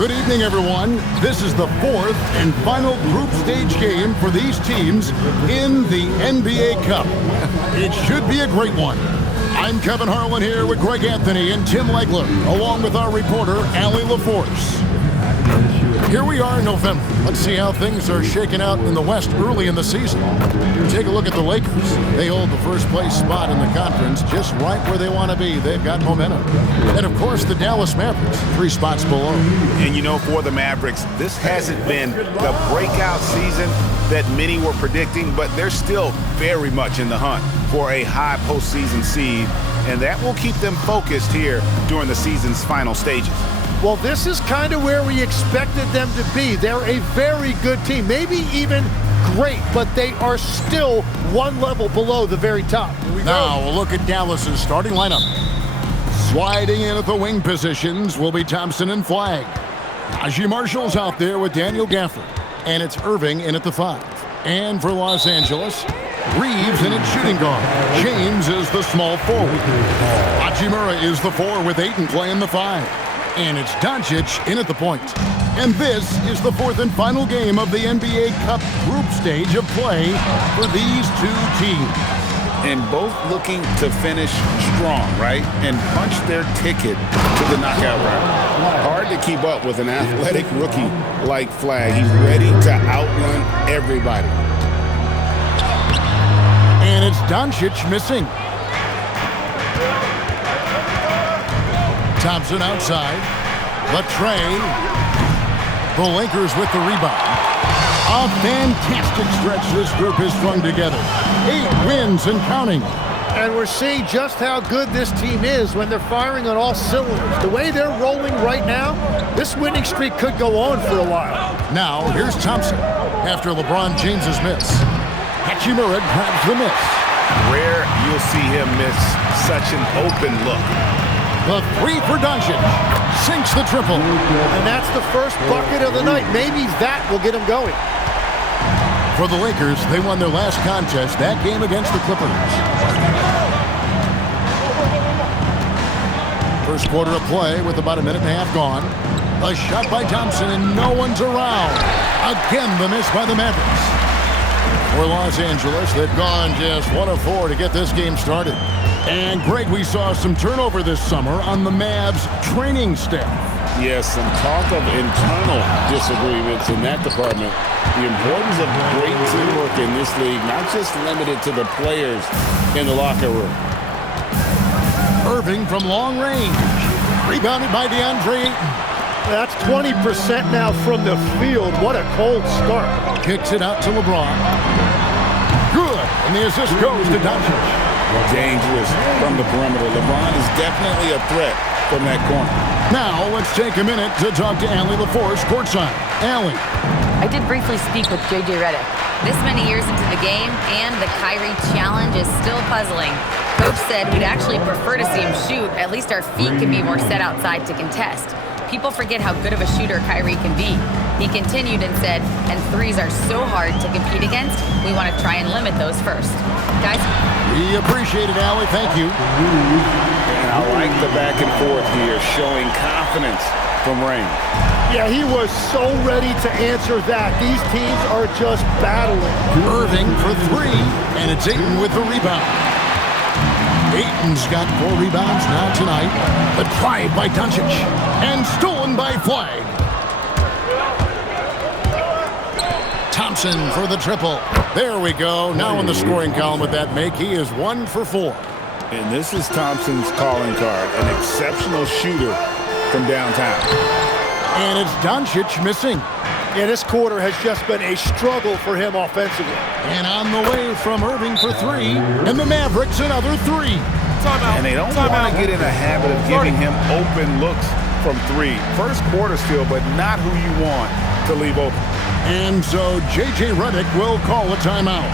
Good evening, everyone. This is the fourth and final group stage game for these teams in the NBA Cup. It should be a great one. I'm Kevin Harlan here with Greg Anthony and Tim Legler, along with our reporter, Allie LaForce. Here we are in November. Let's see how things are shaking out in the West early in the season. Take a look at the Lakers. They hold the first place spot in the conference just right where they want to be. They've got momentum. And of course, the Dallas Mavericks, 3 spots below. And you know, for the Mavericks, this hasn't been the breakout season that many were predicting, but they're still very much in the hunt for a high postseason seed, and that will keep them focused here during the season's final stages. Well, this is kind of where we expected them to be. They're a very good team, maybe even great, but they are still one level below the very top. Now, a look at Dallas's starting lineup. Sliding in at the wing positions will be Thompson and Flagg. Najee Marshall's out there with Daniel Gafford, and it's Irving in at the 5. And for Los Angeles, Reeves in at shooting guard. James is the small forward. Hachimura is the 4 with Ayton playing the 5. And it's Doncic in at the point. And this is the 4th and final game of the NBA Cup group stage of play for these 2 teams. And both looking to finish strong, right? And punch their ticket to the knockout round. Hard to keep up with an athletic rookie like Flagg. He's ready to outrun everybody. And it's Doncic missing. Thompson outside. Latrey. The Lakers with the rebound. A fantastic stretch this group has strung together. 8 wins and counting. And we're seeing just how good this team is when they're firing on all cylinders. The way they're rolling right now, this winning streak could go on for a while. Now, here's Thompson after LeBron James's miss. Hachimura grabs the miss. Rare you'll see him miss such an open look. The 3 for Doncic. Sinks the triple. And that's the first bucket of the night. Maybe that will get him going. For the Lakers, they won their last contest, that game against the Clippers. First quarter of play with about a minute and a half gone. A shot by Thompson and no one's around. Again, the miss by the Mavericks. For Los Angeles, they've gone just 1 of 4 to get this game started. And Greg, we saw some turnover this summer on the Mavs training staff. Yes, some talk of internal disagreements in that department. The importance of great teamwork in this league, not just limited to the players in the locker room. Irving from long range. Rebounded by DeAndre Ayton. That's 20% now from the field. What a cold start. Kicks it out to LeBron. Good. And the assist goes to Doncic. Dangerous from the perimeter. LeBron is definitely a threat from that corner. Now, let's take a minute to talk to Allie LaForce courtside. Allie. I did briefly speak with J.J. Redick. This many years into the game, and the Kyrie challenge is still puzzling. Coach said we'd actually prefer to see him shoot. At least our feet can be more set outside to contest. People forget how good of a shooter Kyrie can be. He continued and said, and threes are so hard to compete against, we want to try and limit those first. Guys? We appreciate it, Allie. Thank you. And I like the back and forth here, showing confidence from Rain. Yeah, he was so ready to answer that. These teams are just battling. Irving for 3, and it's Ayton with the rebound. Ayton's got 4 rebounds now tonight. The drive by Doncic, and stolen by Flagg. Thompson for the triple. There we go. Now in the scoring column with that make, he is 1 for 4. And this is Thompson's calling card, an exceptional shooter from downtown. And it's Doncic missing. Yeah, this quarter has just been a struggle for him offensively. And on the way from Irving for 3, and the Mavericks another 3. And they don't want to get in a habit of giving him open looks from 3. First quarter still, but not who you want to leave open. And so J.J. Redick will call a timeout.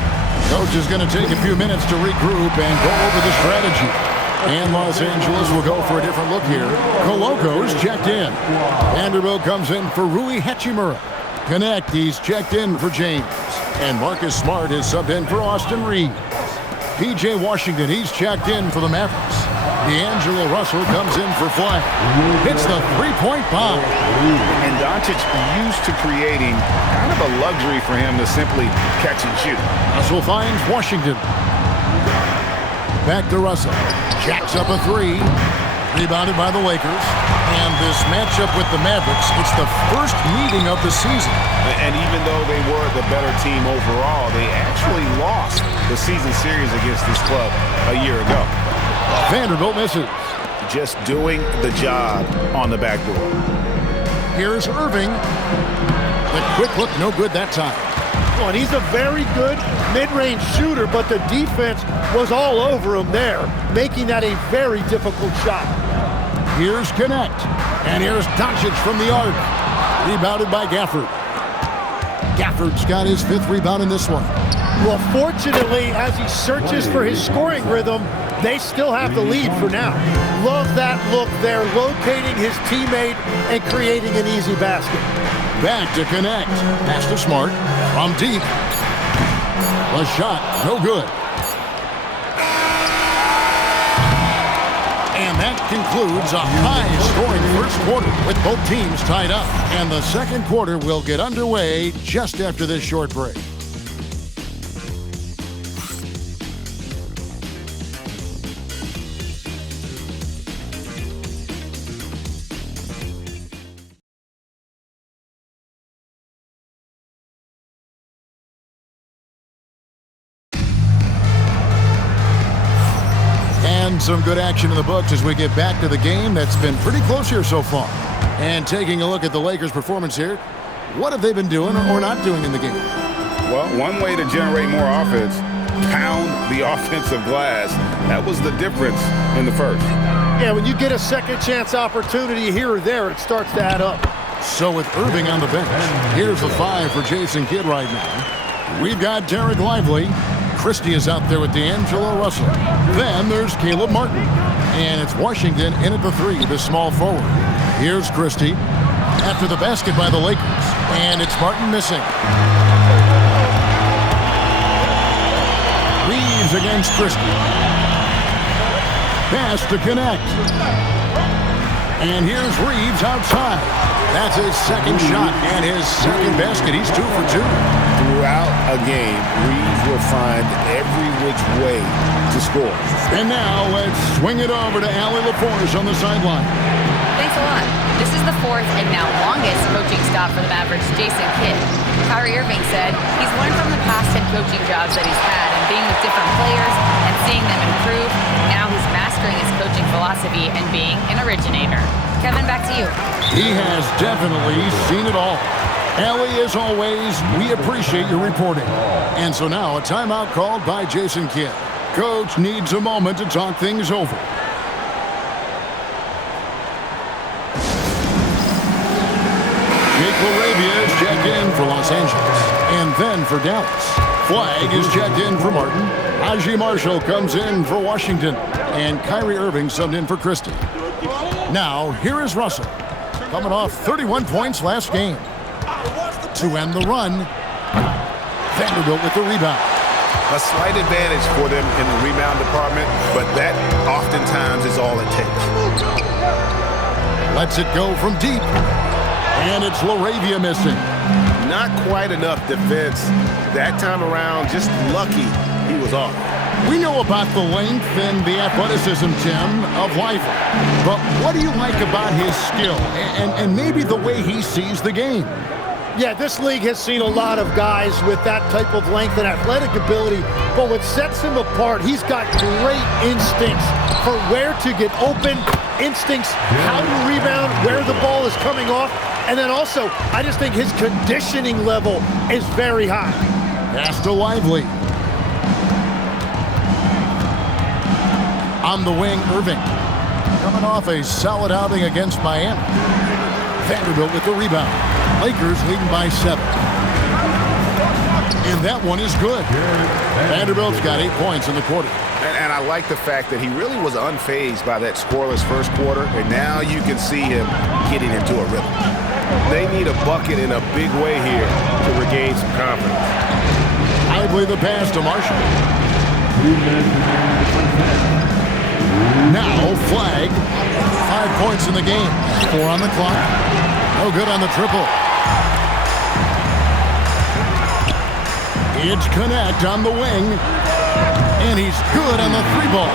Coach is going to take a few minutes to regroup and go over the strategy. And Los Angeles will go for a different look here. Coloco's checked in. Vanderbilt comes in for Rui Hachimura. Connect, he's checked in for James. And Marcus Smart is subbed in for Austin Reeves. P.J. Washington, he's checked in for the Mavericks. D'Angelo Russell comes in for flag. Hits the three-point bomb. And Doncic used to creating kind of a luxury for him to simply catch and shoot. Russell finds Washington. Back to Russell. Jacks up a three. Rebounded by the Lakers. And this matchup with the Mavericks, it's the first meeting of the season. And even though they were the better team overall, they actually lost the season series against this club a year ago. Vanderbilt misses. Just doing the job on the backdoor. Here's Irving. The quick look, no good that time. Oh, and he's a very good mid-range shooter, but the defense was all over him there, making that a very difficult shot. Here's Connect. And here's Doncic from the arc. Rebounded by Gafford. Gafford's got his 5th rebound in this one. Well, fortunately, as he searches for his scoring rhythm, they still have the lead for now. Love that look there, locating his teammate and creating an easy basket. Back to Connect. Pass to Smart. From deep. The shot, no good. And that concludes a high-scoring first quarter with both teams tied up. And the second quarter will get underway just after this short break. And some good action in the books as we get back to the game that's been pretty close here so far. And taking a look at the Lakers' performance here, what have they been doing or not doing in the game? Well, one way to generate more offense, pound the offensive glass. That was the difference in the first. Yeah, when you get a second chance opportunity here or there, it starts to add up. So with Irving on the bench, here's the 5 for Jason Kidd right now. We've got Derek Lively. Christie is out there with D'Angelo Russell. Then there's Caleb Martin. And it's Washington in at the 3, the small forward. Here's Christie after the basket by the Lakers. And it's Martin missing. Reeves against Christie. Pass to Connect. And here's Reeves outside. That's his second shot and his second basket. He's 2 for 2. Throughout a game, Reeves will find every which way to score. And now let's swing it over to Allie LaForce on the sideline. Thanks a lot. This is the 4th and now longest coaching stop for the Mavericks' Jason Kidd. Kyrie Irving said he's learned from the past head coaching jobs that he's had and being with different players and seeing them improve. Now he's mastering his coaching philosophy and being an originator. Kevin, back to you. He has definitely seen it all. Allie, as always, we appreciate your reporting. And so now a timeout called by Jason Kidd. Coach needs a moment to talk things over. Jake LaRavia is checked in for Los Angeles. And then for Dallas. Flag is checked in for Martin. Haji Marshall comes in for Washington. And Kyrie Irving subbed in for Christie. Now, here is Russell. Coming off 31 points last game. To end the run, Vanderbilt with the rebound. A slight advantage for them in the rebound department, but that oftentimes is all it takes. Lets it go from deep. And it's LaRavia missing. Not quite enough defense that time around. Just lucky he was off. We know about the length and the athleticism, Tim, of Lively. But what do you like about his skill and maybe the way he sees the game? Yeah, this league has seen a lot of guys with that type of length and athletic ability, but what sets him apart, he's got great instincts for where to get open, instincts, how to rebound, where the ball is coming off, and then also, I just think his conditioning level is very high. Pass to Lively. On the wing, Irving. Coming off a solid outing against Miami. Vanderbilt with the rebound. Lakers leading by 7. And that one is good. Vanderbilt's got 8 points in the quarter. And I like the fact that he really was unfazed by that scoreless first quarter, and now you can see him getting into a rhythm. They need a bucket in a big way here to regain some confidence. Lively the pass to Marshall. Now flag. 5 points in the game. 4 on the clock. No good on the triple. It's Connect on the wing. And he's good on the 3-ball.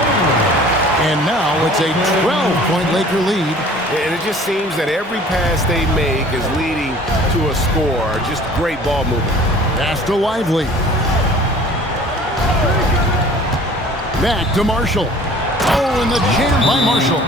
And now it's a 12-point Laker lead. And it just seems that every pass they make is leading to a score. Just great ball movement. Pass to Lively. Back to Marshall. Oh, and the jam by Marshall.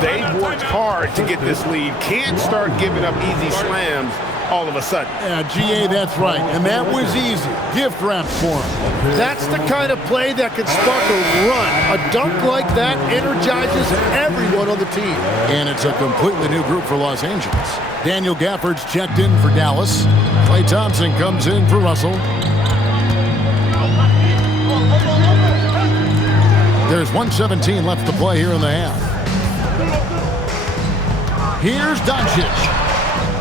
They've worked hard to get this lead. Can't start giving up easy slams all of a sudden. Yeah, GA, that's right. And that was easy. Gift wrap for him. That's the kind of play that can spark a run. A dunk like that energizes everyone on the team. And it's a completely new group for Los Angeles. Daniel Gafford's checked in for Dallas. Klay Thompson comes in for Russell. There's 1:17 left to play here in the half. Here's Doncic.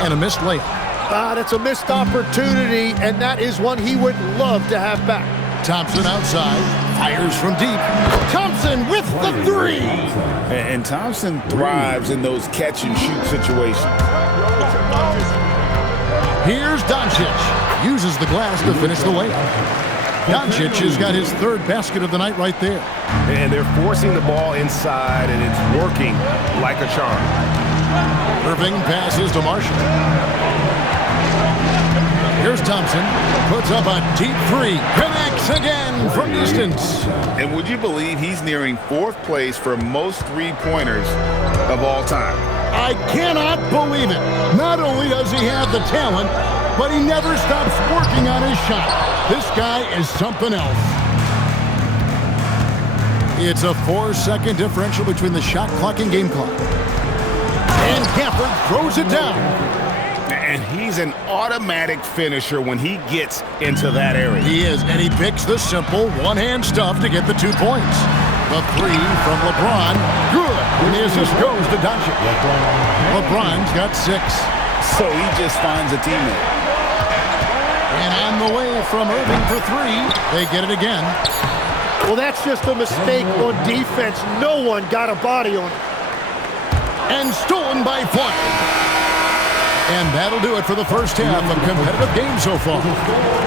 And a missed layup. That's a missed opportunity, and that is one he would love to have back. Thompson outside. Fires from deep. Thompson with the 3. And Thompson thrives in those catch-and-shoot situations. Here's Doncic. Uses the glass to finish the layup. Doncic has got his 3rd basket of the night right there. And they're forcing the ball inside, and it's working like a charm. Irving passes to Marshall. Here's Thompson. Puts up a deep 3. Connects again from distance. And would you believe he's nearing 4th place for most 3-pointers of all time? I cannot believe it. Not only does he have the talent, but he never stops working on his shot. This guy is something else. It's a 4-second differential between the shot clock and game clock. And Gafford throws it down. And he's an automatic finisher when he gets into that area. He is, and he picks the simple one-hand stuff to get the 2 points. The 3 from LeBron, good. And the assist goes to Doncic. LeBron's got 6. So he just finds a teammate. And on the way from Irving for 3, they get it again. Well, that's just a mistake on defense. No one got a body on it. And stolen by Floyd. And that'll do it for the first half of competitive game so far.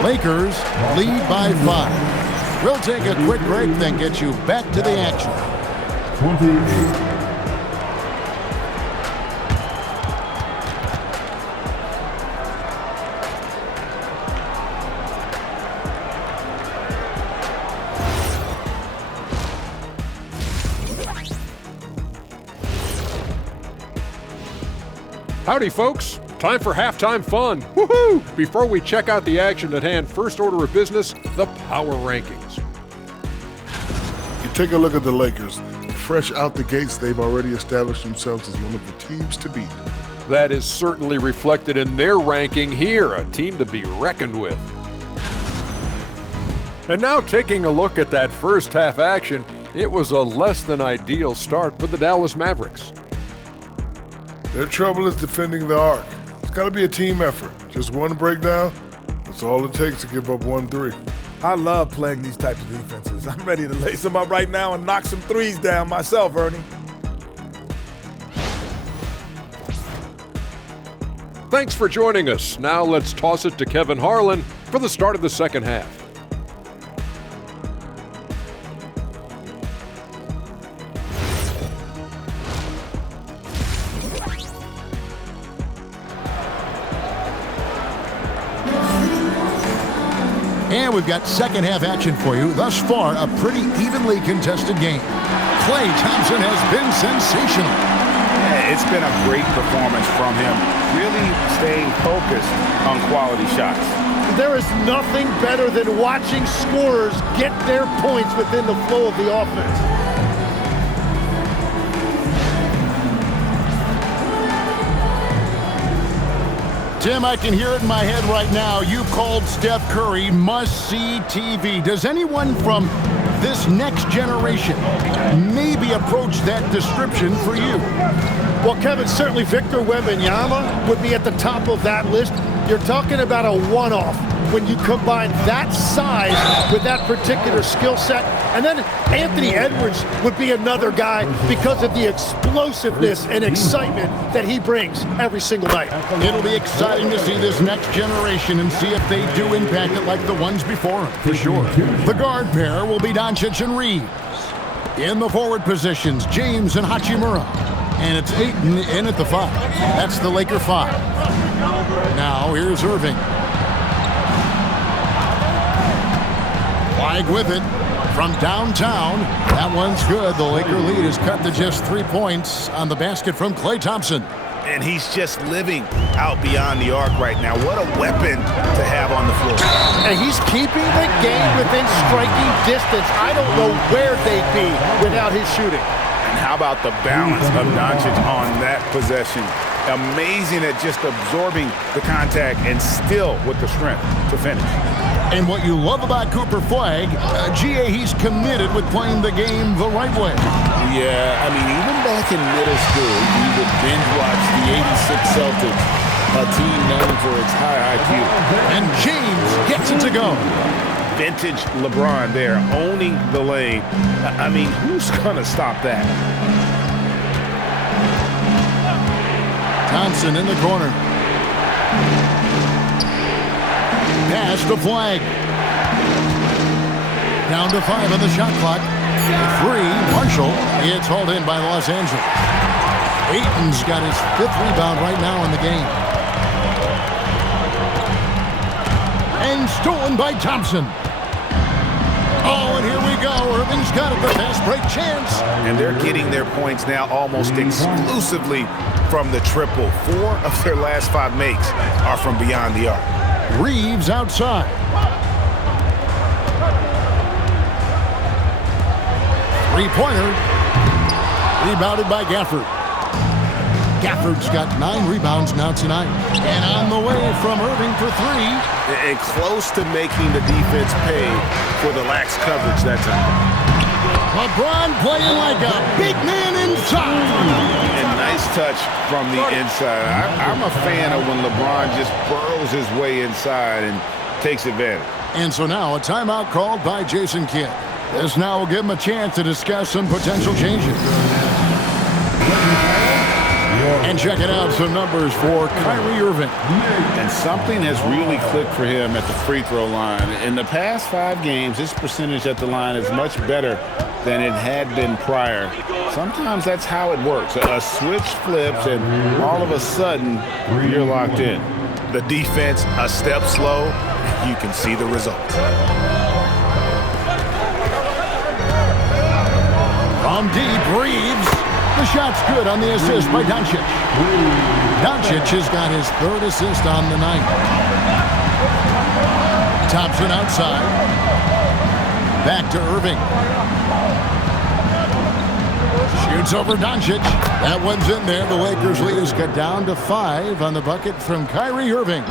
Lakers lead by 5. We'll take a quick break, then get you back to the action. 28. Howdy, folks. Time for halftime fun. Woohoo! Before we check out the action at hand, first order of business, the power rankings. You take a look at the Lakers. Fresh out the gates, they've already established themselves as one of the teams to beat. That is certainly reflected in their ranking here, a team to be reckoned with. And now taking a look at that first half action, it was a less than ideal start for the Dallas Mavericks. Their trouble is defending the arc. It's got to be a team effort. Just one breakdown, that's all it takes to give up 1-3. I love playing these types of defenses. I'm ready to lace them up right now and knock some threes down myself, Ernie. Thanks for joining us. Now let's toss it to Kevin Harlan for the start of the second half. And we've got second half action for you. Thus far, a pretty evenly contested game. Klay Thompson has been sensational. Yeah, it's been a great performance from him. Really staying focused on quality shots. There is nothing better than watching scorers get their points within the flow of the offense. Tim, I can hear it in my head right now. You called Steph Curry must-see TV. Does anyone from this next generation maybe approach that description for you? Well, Kevin, certainly Victor Wembanyama would be at the top of that list. You're talking about a one-off when you combine that size with that particular skill set. And then Anthony Edwards would be another guy because of the explosiveness and excitement that he brings every single night. It'll be exciting to see this next generation and see if they do impact it like the ones before them, for sure. The guard pair will be Doncic and Reeves. In the forward positions, James and Hachimura. And it's Ayton in at the 5. That's the Laker 5. Now here's Irving. Flag with it from downtown. That one's good. The Laker lead is cut to just 3 points on the basket from Klay Thompson. And he's just living out beyond the arc right now. What a weapon to have on the floor. And he's keeping the game within striking distance. I don't know where they'd be without his shooting. And how about the balance of Doncic on that possession? Amazing at just absorbing the contact and still with the strength to finish. And what you love about Cooper Flag, GA, he's committed with playing the game the right way. Yeah, I mean, even back in middle school, we would binge watch the '86 Celtics, a team known for its high IQ. And James gets it to go. Vintage LeBron there, owning the lane. I mean, who's going to stop that? Thompson in the corner. Pass to Flag. Down to 5 on the shot clock. 3, Marshall. It's hauled in by Los Angeles. Ayton's got his 5th rebound right now in the game. And stolen by Thompson. Oh, and here we go. Irving's got it, the fast break chance. And they're getting their points now almost exclusively from the triple. 4 of their last 5 makes are from beyond the arc. Reeves outside. Three-pointer. Rebounded by Gafford. Gafford's got 9 rebounds now tonight. And on the way from Irving for 3. And close to making the defense pay for the lax coverage that time. LeBron playing like a big man inside. And nice touch from the inside. I'm a fan of when LeBron just burrows his way inside and takes advantage. And so now a timeout called by Jason Kidd. This now will give him a chance to discuss some potential changes. And check it out, some numbers for Kyrie Irving. And something has really clicked for him at the free throw line. In the past 5 games, his percentage at the line is much better than it had been prior. Sometimes that's how it works. A switch flips and all of a sudden you're locked in. The defense a step slow, you can see the result. From deep, Reeves. The shot's good on the assist by Doncic. Doncic has got his 3rd assist on the night. Thompson outside. Back to Irving. Shoots over Doncic. That one's in there. The Lakers lead is cut down to 5 on the bucket from Kyrie Irving.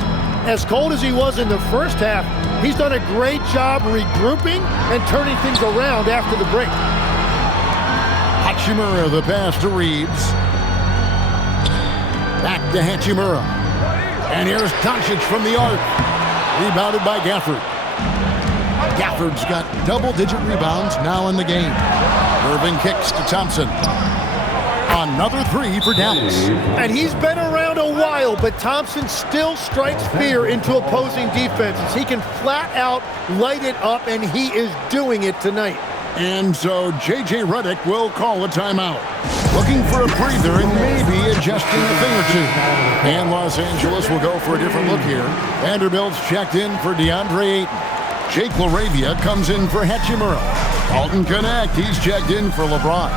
As cold as he was in the first half, he's done a great job regrouping and turning things around after the break. Hachimura, the pass to Reeves. Back to Hachimura. And here's Doncic from the arc. Rebounded by Gafford. Gafford's got double-digit rebounds now in the game. Irving kicks to Thompson. Another 3 for Dallas. And he's been around a while, but Thompson still strikes fear into opposing defenses. He can flat out light it up, and he is doing it tonight. And so J.J. Redick will call a timeout. Looking for a breather and maybe adjusting a thing or two. And Los Angeles will go for a different look here. Vanderbilt's checked in for DeAndre Ayton. Jake LaRavia comes in for Hachimura. Alton Connect, he's checked in for LeBron.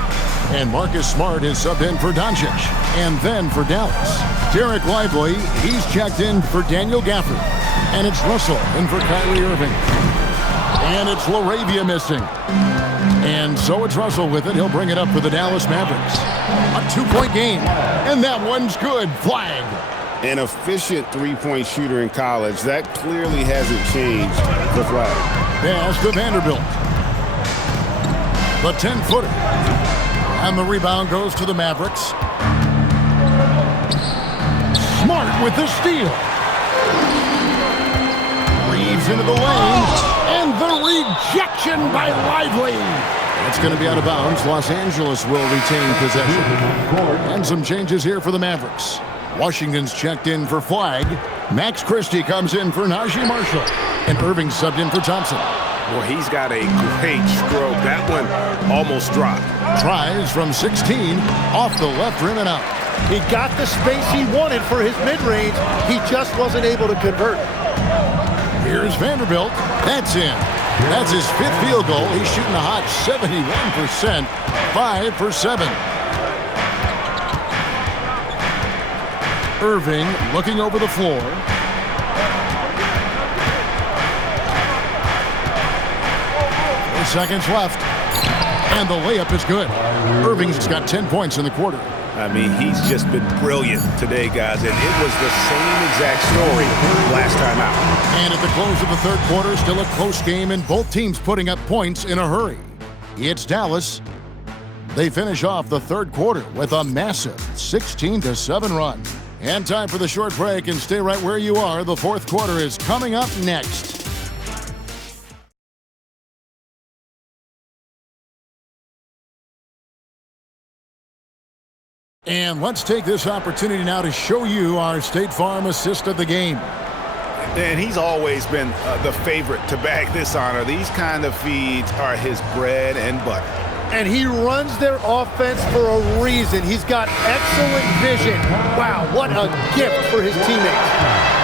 And Marcus Smart is subbed in for Doncic. And then for Dallas, Derek Lively, he's checked in for Daniel Gafford. And it's Russell in for Kyrie Irving. And it's LaRavia missing. And so it's Russell with it. He'll bring it up for the Dallas Mavericks. A 2-point game. And that one's good. Flag. An efficient 3-point shooter in college. That clearly hasn't changed for Flag. Pass to Vanderbilt. The 10-footer. And the rebound goes to the Mavericks. Smart with the steal. Reeves into the lane, and the rejection by Lively. It's going to be out of bounds. Los Angeles will retain possession. And some changes here for the Mavericks. Washington's checked in for Flag. Max Christie comes in for Najee Marshall. And Irving subbed in for Thompson. Boy, he's got a great stroke. That one almost dropped. Tries from 16, off the left rim and out. He got the space he wanted for his mid-range. He just wasn't able to convert. Here's Vanderbilt. That's in. That's his 5th field goal. He's shooting a hot 71%, 5 for 7. Irving looking over the floor. Seconds left, and the layup is good. Irving's got 10 points in the quarter. I mean, he's just been brilliant today, guys, and it was the same exact story last time out. And at the close of the third quarter, still a close game, and both teams putting up points in a hurry. It's Dallas. They finish off the third quarter with a massive 16-7 run. And time for the short break, and stay right where you are. The fourth quarter is coming up next. And let's take this opportunity now to show you our State Farm assist of the game. And he's always been the favorite to bag this honor. These kind of feeds are his bread and butter. And he runs their offense for a reason. He's got excellent vision. Wow, what a gift for his teammates.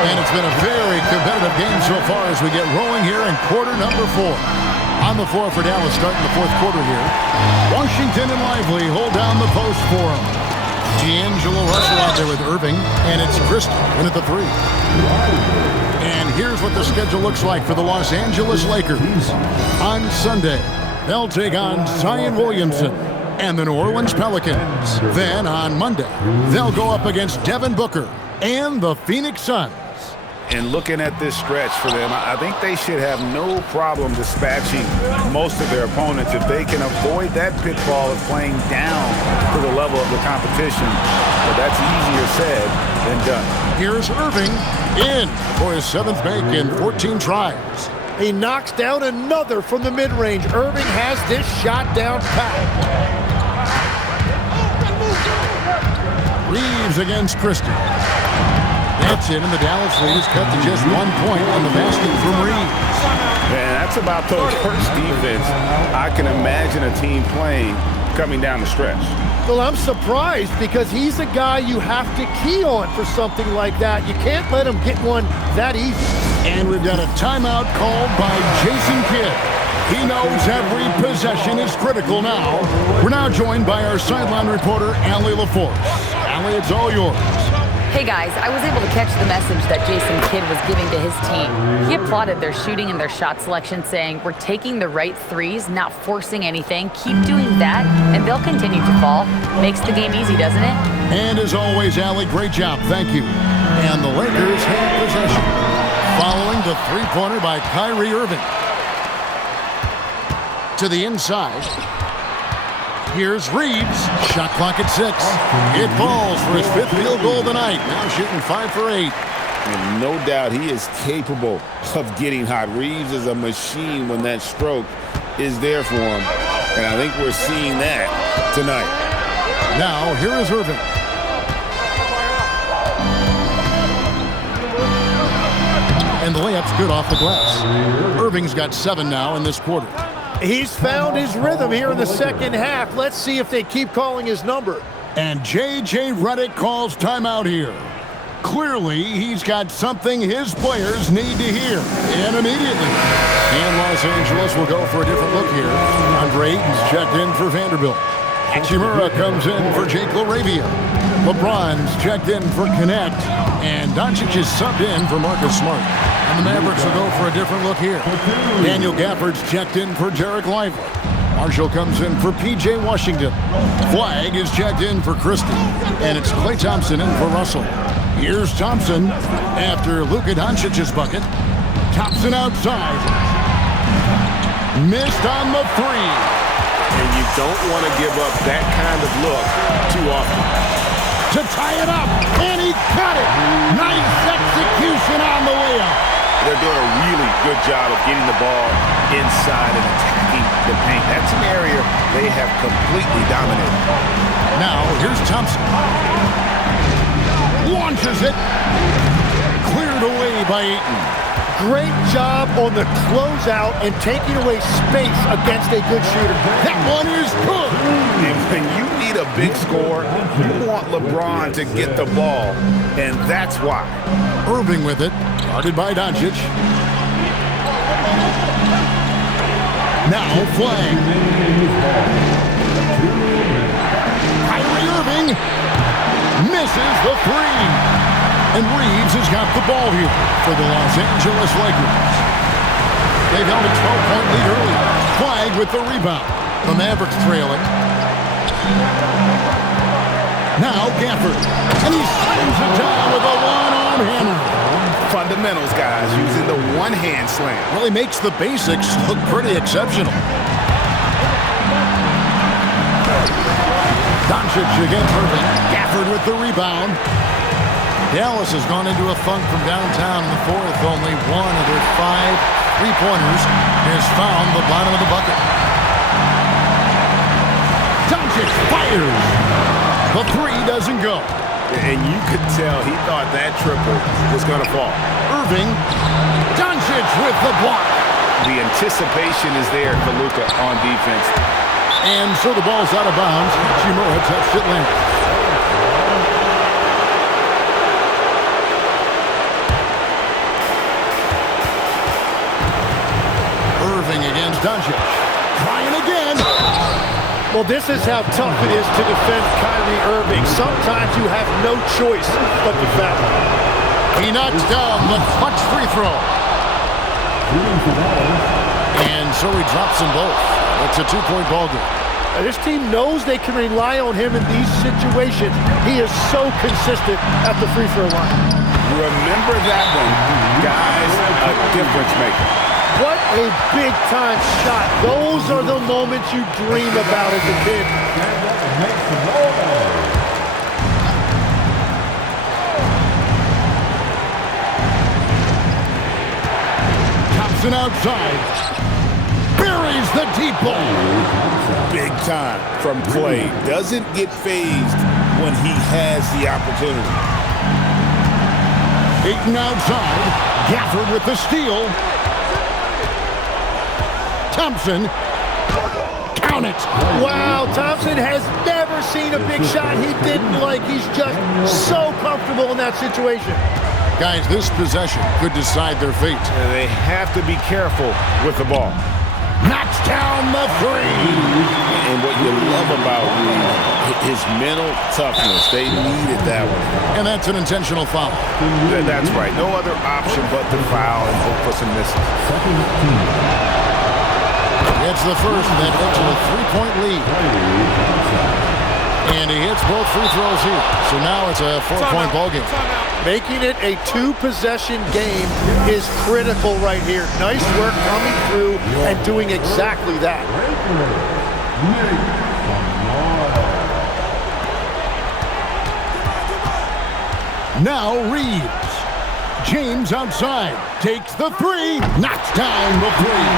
And it's been a very competitive game so far as we get rolling here in quarter number 4. On the floor for Dallas starting the fourth quarter here. Washington and Lively hold down the post for him. D'Angelo Russell out there with Irving, and it's Christie in at the 3. And here's what the schedule looks like for the Los Angeles Lakers. On Sunday, they'll take on Zion Williamson and the New Orleans Pelicans. Then on Monday, they'll go up against Devin Booker and the Phoenix Suns. And looking at this stretch for them, I think they should have no problem dispatching most of their opponents if they can avoid that pitfall of playing down to the level of the competition. But that's easier said than done. Here's Irving in for his 7th make in 14 tries. He knocks down another from the mid-range. Irving has this shot down pat. Reeves against Christie. That's in, and the Dallas lead is cut to just 1 point on the basket from Reeves. Man, that's about the worst defense I can imagine a team playing coming down the stretch. Well, I'm surprised because he's a guy you have to key on for something like that. You can't let him get one that easy. And we've got a timeout called by Jason Kidd. He knows every possession is critical now. We're now joined by our sideline reporter, Allie LaForce. Allie, it's all yours. Hey guys, I was able to catch the message that Jason Kidd was giving to his team. He applauded their shooting and their shot selection, saying, "We're taking the right threes, not forcing anything. Keep doing that, and they'll continue to fall." Makes the game easy, doesn't it? And as always, Allie, great job. Thank you. And the Lakers have possession. Following the three-pointer by Kyrie Irving. To the inside. Here's Reeves. Shot clock at 6. It falls for his 5th field goal of the night. Now shooting 5 for 8. And no doubt he is capable of getting hot. Reeves is a machine when that stroke is there for him. And I think we're seeing that tonight. Now, here is Irving. And the layup's good off the glass. Irving's got 7 now in this quarter. He's found his rhythm here in the second half. Let's see if they keep calling his number. And J.J. Redick calls timeout here. Clearly, he's got something his players need to hear, and immediately. And Los Angeles will go for a different look here. Andre Ayton's checked in for Vanderbilt. Hachimura comes in for Jake LaRavia. LeBron's checked in for Connect. And Doncic is subbed in for Marcus Smart. And the Mavericks will go for a different look here. Daniel Gafford's checked in for Derek Lively. Marshall comes in for P.J. Washington. Flag is checked in for Christie. And it's Klay Thompson in for Russell. Here's Thompson after Luka Doncic's bucket. Thompson outside. Missed on the 3. And you don't want to give up that kind of look too often. To tie it up, and he got it. Nice execution on the layup. They're doing a really good job of getting the ball inside and attacking the paint. That's an area they have completely dominated. Now, here's Thompson. Launches it. Cleared away by Ayton. Great job on the closeout and taking away space against a good shooter. That one is good. And when you need a big score, you want LeBron to get the ball, and that's why. Irving with it, guarded by Doncic. Now Flag. Kyrie Irving misses the 3. And Reeves has got the ball here for the Los Angeles Lakers. They've held a 12-point lead early. Flag with the rebound. The Mavericks trailing. Now Gafford. And he slams it down with a one-arm hammer. Fundamentals, guys, using the one-hand slam. Really makes the basics look pretty exceptional. Doncic against Irving. Gafford with the rebound. Dallas has gone into a funk from downtown in the fourth. Only one of their 5 3-pointers has found the bottom of the bucket. Doncic fires. The 3 doesn't go. And you could tell he thought that triple was going to fall. Irving. Doncic with the block. The anticipation is there for Luka on defense. And so the ball's out of bounds. Hachimura touched it last. Against Doncic. Trying again. Well, this is how tough it is to defend Kyrie Irving. Sometimes you have no choice but to foul. He knocks down the clutch free throw. And so he drops them both. It's a 2-point ball game. This team knows they can rely on him in these situations. He is so consistent at the free throw line. Remember that one. Guys, a difference maker. What a big-time shot. Those are the moments you dream about as a kid. Thompson outside. Buries the deep ball. Big time from Klay. Doesn't get phased when he has the opportunity. Ayton outside. Gafford with the steal. Thompson, count it. Wow, Thompson has never seen a big shot he didn't like. He's just so comfortable in that situation. Guys, this possession could decide their fate. They have to be careful with the ball. Knocks down the 3. And what you love about his mental toughness, they needed that one. And that's an intentional foul. That's right. No other option but to foul and hope for some misses. It's the first, and that makes it a 3-point lead. And he hits both free throws here. So now it's a 4-point ball game. Making it a 2-possession game is critical right here. Nice work coming through and doing exactly that. Now Reeves. James outside. takes the three, knocks down the three.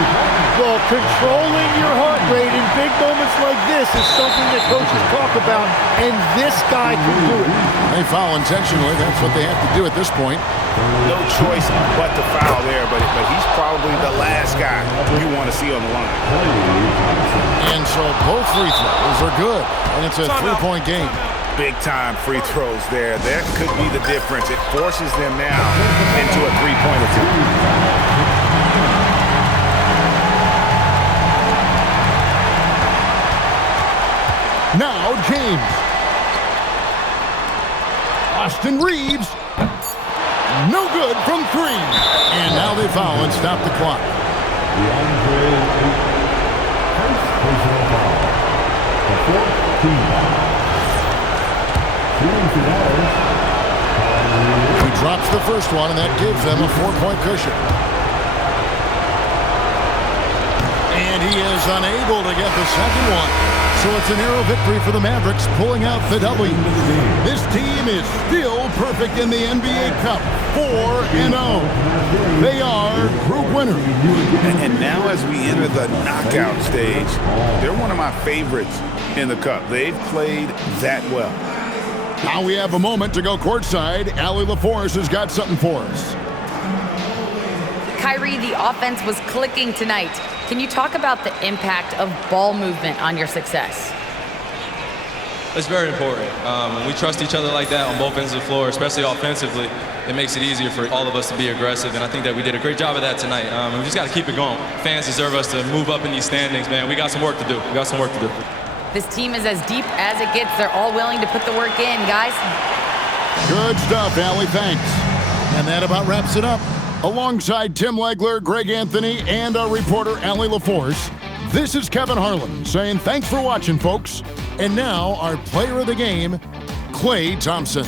Well, controlling your heart rate in big moments like this is something that coaches talk about, and this guy can do it. They foul intentionally. That's what they have to do at this point. No choice but to foul there, but he's probably the last guy you want to see on the line. And so both free throws are good, and it's a three-point game. Big-time free throws there. That could be the difference. It forces them now into a three-point attempt. Now James. Austin Reeves. No good from three. And now they foul and stop the clock. He drops the first one, and that gives them a 4-point cushion. And he is unable to get the second one. So it's a narrow victory for the Mavericks, pulling out the W. This team is still perfect in the NBA Cup, 4-0. They are group winners. And now as we enter the knockout stage, they're one of my favorites in the Cup. They've played that well. Now we have a moment to go courtside. Allie LaForce has got something for us. Kyrie, the offense was clicking tonight. Can you talk about the impact of ball movement on your success? It's very important. When we trust each other like that on both ends of the floor, especially offensively, it makes it easier for all of us to be aggressive, and I think that we did a great job of that tonight. We just got to keep it going. Fans deserve us to move up in these standings, man. We got some work to do. We got some work to do. This team is as deep as it gets. They're all willing to put the work in, guys. Good stuff, Allie. Thanks. And that about wraps it up. Alongside Tim Legler, Greg Anthony, and our reporter, Allie LaForce, this is Kevin Harlan saying thanks for watching, folks. And now, our player of the game, Klay Thompson.